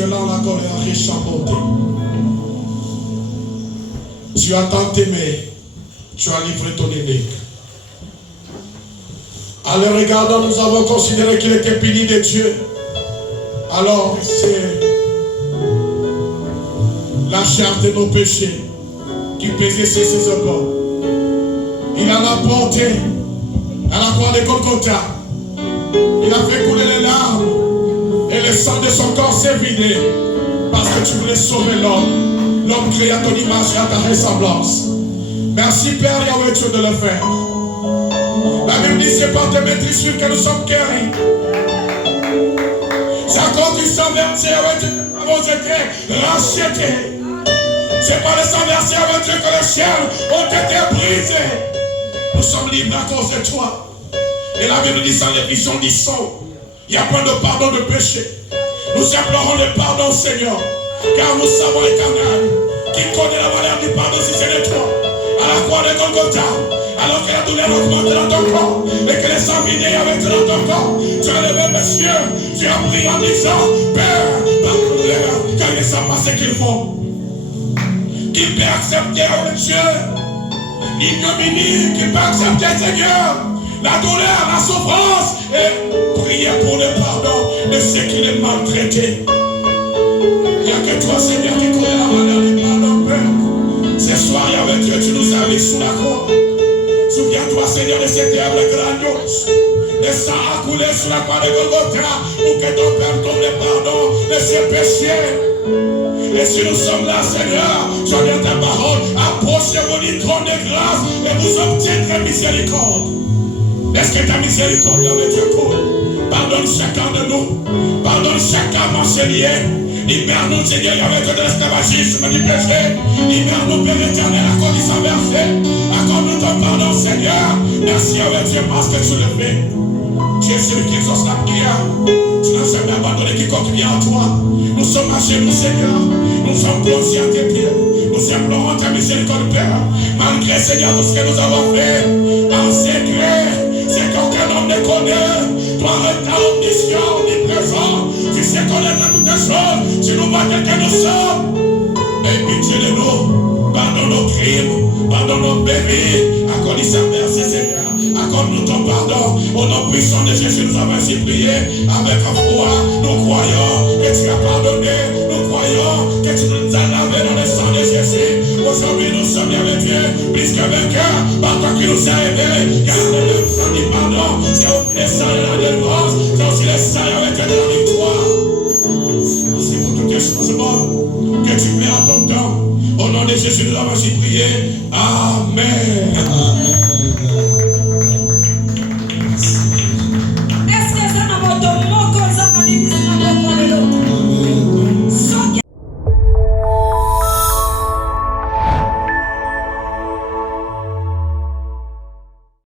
tu es là, la colère riche en bonté. Tu as tant aimé, tu as livré ton unique. En le regardant, nous avons considéré qu'il était puni de Dieu. Alors, c'est la charge de nos péchés qui pesait sur ses épaules. Il en a porté à la croix de Golgotha. Il a fait couler les larmes et le sang de son corps s'est vidé parce que tu voulais sauver l'homme. L'homme créé à ton image et à ta ressemblance. Merci Père Yahweh Dieu de le faire. La Bible dit c'est par tes maîtrisures que nous sommes guéris. C'est à cause du sang versé avec Dieu que nous avons été rachetés. C'est par le sang versé avec Dieu que les chaînes ont été brisées. Nous sommes libres à cause de toi. Et la Bible dit dans l'Éphesiens 10, il y a plein de pardon de péché. Nous implorons le pardon, Seigneur, car nous savons éternel qui connaît la valeur du pardon si c'est de toi. À la croix de Golgotha, alors que la douleur augmente dans ton corps et que les sangs vidés avec dans ton corps, tu as levé mes yeux, tu as prié en disant, Père, pardonne-leur, car ils ne savent pas ce qu'ils font. Qui peut accepter avec Dieu l'ignominie, qui peut accepter, Seigneur, la douleur, la souffrance, et prier pour le pardon de ceux qui les maltraités. Il n'y a que toi, Seigneur, qui connais la valeur du pardon, Père. Ce soir, avec Dieu, tu nous as mis sous la croix. Souviens-toi, Seigneur, de cette œuvre grandiose. Le sang a coulé sur la croix de Golgotha pour que ton Père donne le pardon de ses péchés. Et si nous sommes là, Seigneur, je viens ta parole, approchez-vous du trône de grâce et vous obtiendrez miséricorde. Est-ce que ta miséricorde avec Dieu coule? Pardonne chacun de nous. Pardonne chacun, mon Seigneur. Libère-nous, Seigneur, avec de l'esclavagisme du péché. Libère-nous, Père éternel, à cause du sang versé. Accorde-nous ton pardon, Seigneur. Merci avec Dieu parce que tu le fais. Tu es celui qui exauce la prière. Tu n'as jamais abandonné quiconque vient à toi. Nous sommes à genoux, Seigneur. Nous sommes plongés à tes pieds. Nous implorons ta miséricorde, Père. Malgré, Seigneur, tout ce que nous avons fait en secret. C'est qu'aucun homme ne connaît. Toi, ta omniscient, omniprésent, tu sais connaître toutes les choses. Tu nous vois tel que nous sommes. Et pitié de nous. Pardonne nos crimes. Pardonne nos bébés. Accorde sa merci, Seigneur. Accorde-nous ton pardon. Au nom puissant de Jésus, nous avons ainsi prié. Avec foi, nous croyons que tu as pardonné. Nous croyons que tu nous as lavé dans le sang de Jésus. Aujourd'hui, nous sommes avec Dieu, plus que vainqueurs, par toi qui nous a aidés. Car le sang du pardon, c'est aussi le sang de la délivrance, c'est aussi le sang avec de la victoire. Merci pour toutes les choses bonnes que tu fais à ton temps. Au nom de Jésus, nous avons ainsi prié. Amen. Amen.